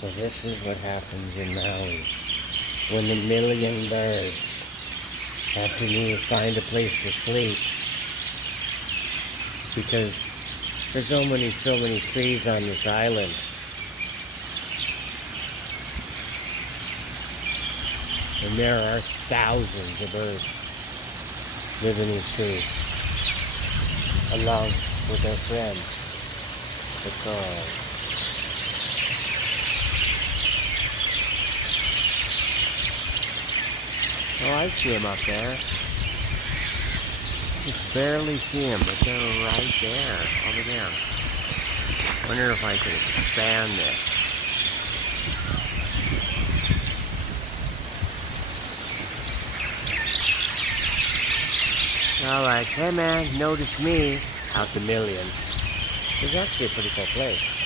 So this is what happens in Maui when a million birds have to find a place to sleep because there's so many trees on this island. And there are thousands of birds live in these trees, along with their friends, the crows. Oh, I see them up there. Just barely see them, but they're right there, over there. Wonder if I could expand this. All right, hey man, notice me out the millions. It's actually a pretty cool place.